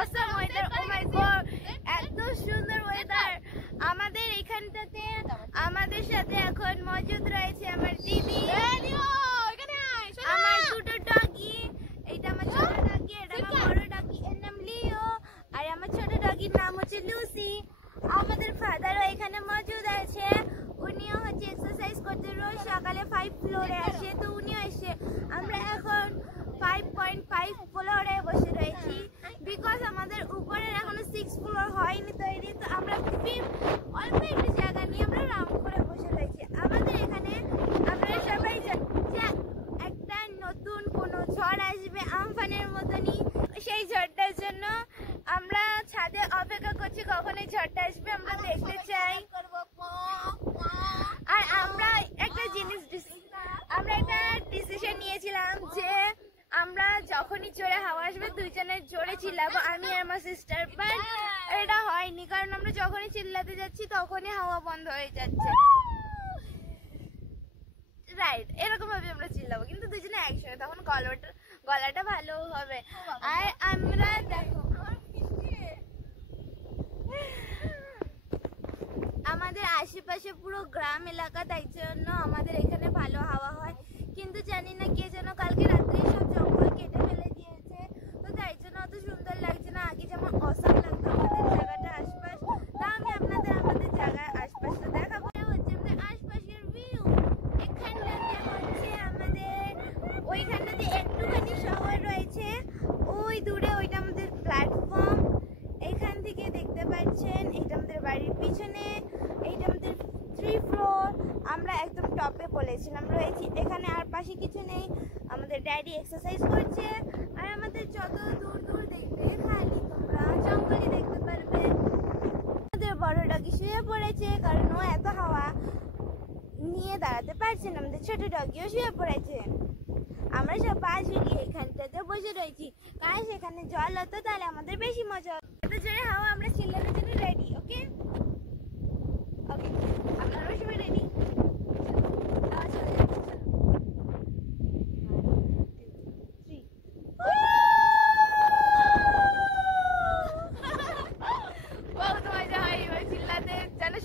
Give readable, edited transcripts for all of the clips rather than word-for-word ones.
অসম weather, ও মাই god এত সুন্দর weather. আমাদের এখানটাতে আমাদের সাথে এখন মজুদ রয়েছে আমার দিদি, আমার দুটো ডগি, এইটা আমার ছোট ডগি, এটা আমার বড় ডগি, এর নাম লিও, আর আমার ছোট ডগির নাম হচ্ছে লুসি। আমাদের ফাদারও এখানে মজুদ আছে, উনিও হচ্ছে এক্সারসাইজ করতে রোজ সকালে 5 ফ্লোরে আসে, তো উনিও এসে। আমরা এখন 5.5 ফ্লোরে বসে রয়েছি, বিকজ আমাদের উপরের এখনো 6 ফ্লোর হয়নি তৈরি, তো আমরা অল্প একটু জায়গা নিয়ে আমরা রাউন্ড করে বসে রয়েছি। আমাদের এখানে আপনারা সবাই জানেন যে একটা নতুন কোনো ঝড় আসবে আমফানের মতনই, সেই ঝড়টার জন্য আমরা ছাদে অপেক্ষা করছি কখন এই ঝড়টা আসবে, আমরা দেখতে চাই। আর আমরা একটা ডিসিশন নিয়েছিলাম যে আমরা যখনই জোরে হাওয়া আসবে দুইজনের জোরে চিল্লাবো, আমি আর আমার সিস্টার, বাট এটা হয়নি কারণ আমরা যখনই চিল্লাতে যাচ্ছি তখনই হাওয়া বন্ধ হয়ে যাচ্ছে। রাইট, এরকম ভাবে আমরা চিল্লাবো, কিন্তু দুজনে একসঙ্গে, তখন গলাটা ভালো হবে। আর আমরা দেখো আমাদের আশেপাশে পুরো গ্রাম এলাকা, তাই জন্য আমাদের এখানে ভালো হাওয়া হয়, কিন্তু জানি না কে যেন কালকে রাত্রে সব জঙ্গল কেটে ফেলে দিয়েছে, তো তাই জন্য অত সুন্দর লাগছে না। আগে যেমন অসাম লাগতো আমাদের জায়গাটা আশপাশ, তা আমি আপনাদের আমাদের জায়গায় আশপাশটা দেখাবো। হচ্ছে আমাদের আশপাশের ভিউ, এখানটাতে হচ্ছে আমাদের ওইখানটাতে একটুখানি শহর রয়েছে, ওই দূরে ওইটা আমাদের প্ল্যাটফর্ম, এখান থেকে দেখতে পাচ্ছেন এইটা আমাদের বাড়ির পিছনে, এইটা আমাদের 3 ফ্লোর, আমরা একদম টপে বলেছিলাম রয়েছি এখানে, আর পাশে কিছু নেই। আমাদের ড্যাডি এক্সারসাইজ করছে, আর আমাদের যত দূর দূর দেখবে খালি তোমরা জঙ্গলই দেখতে পারবে। আমাদের বড় ডগি শুয়ে পড়েছে কারণ ও এত হাওয়া নিয়ে দাঁড়াতে পারছে না, আমাদের ছোট ডগিও শুয়ে পড়েছে। আমরা সব পাশ গিয়ে এখানটাতে বসে রয়েছি, কারণ সেখানে জল হতো তাহলে আমাদের বেশি মজা হতো। এত জোরে হাওয়া, আমরা চিল্লানোর জন্য রেডি। ওকে ওকে, আপনারাও সবাই রেডি?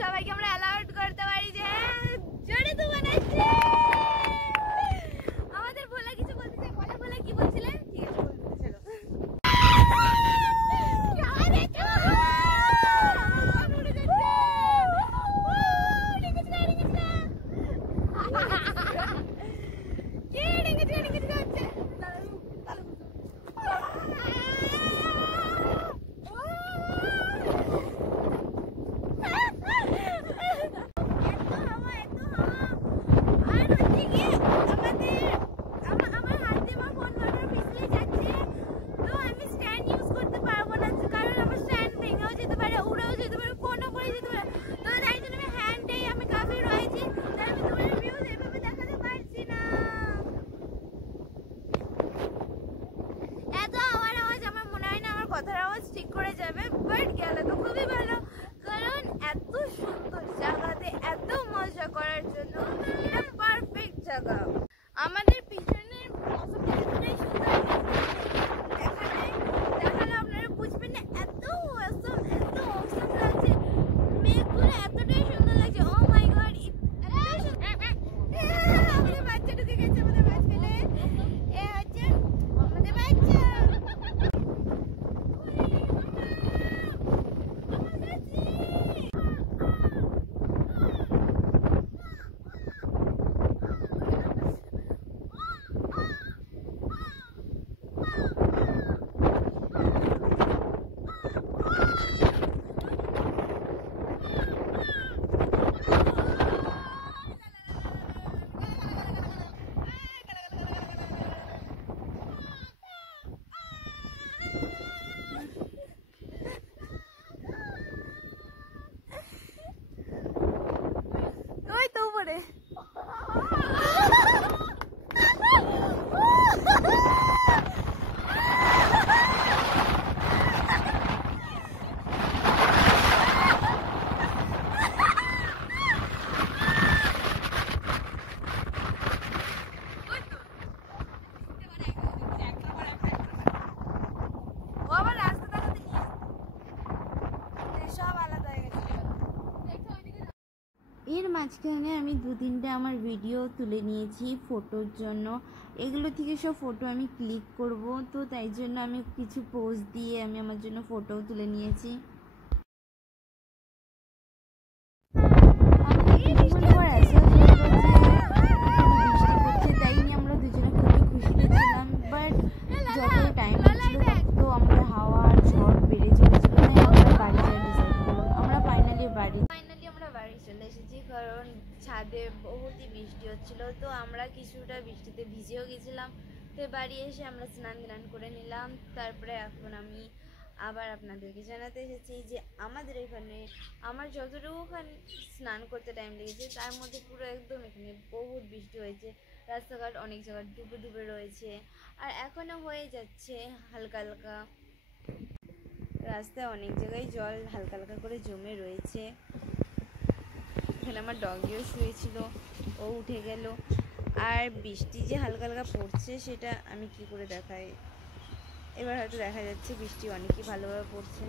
সবাইকে আমরা অ্যালাউড করতে পারি যে জোরে তো বানাচ্ছি। আমাদের ভোলা কিছু বলতে চাই, ভোলা কি বলছিলে? ঠিক আছে বলতে চলো। মাঝখানে আমি 2-3টে আমার ভিডিও তুলে নিয়েছি ফটোর জন্য। এগুলো থেকে সব ফটো আমি ক্লিক করব, তো তাই জন্য আমি কিছু পোজ দিয়ে আমি আমার জন্য ফটোও তুলে নিয়েছি। কিছুক্ষণ পর এসে বললো যে বৃষ্টি পড়ছে, তাই নিয়ে আমরা দুজনে খুবই খুশিতে ছিলাম। বাট যতই টাইম হচ্ছিল তো আমাদের হাওয়া আর ঝড় বেড়ে চলেছিল, তাই আমরা বাড়ি যাওয়ার ডিসাইড করলাম। আমরা ফাইনালি আমরা বাড়ি চলে এসেছি, কারণ ছাদে বহুতই বৃষ্টি হচ্ছিল। তো আমরা কিছুটা বৃষ্টিতে ভিজেও গেছিলাম। তো বাড়ি এসে আমরা স্নান করে নিলাম। তারপরে এখন আমি আবার আপনাদেরকে জানাতে এসেছি যে আমাদের এখানে আমার যতটুকু স্নান করতে টাইম লেগেছে তার মধ্যে পুরো একদম এখানে বহুত বৃষ্টি হয়েছে। রাস্তাঘাট অনেক জায়গায় ডুবে রয়েছে, আর এখনও হয়ে যাচ্ছে হালকা হালকা। রাস্তায় অনেক জায়গায় জল হালকা হালকা করে জমে রয়েছে। এখানে আমার ডগিও শুয়েছিল, ও উঠে গেল। আর বৃষ্টি যে হালকা হালকা পড়ছে সেটা আমি কি করে দেখাই। এবার হয়তো দেখা যাচ্ছে বৃষ্টি অনেকই ভালোভাবে পড়ছে।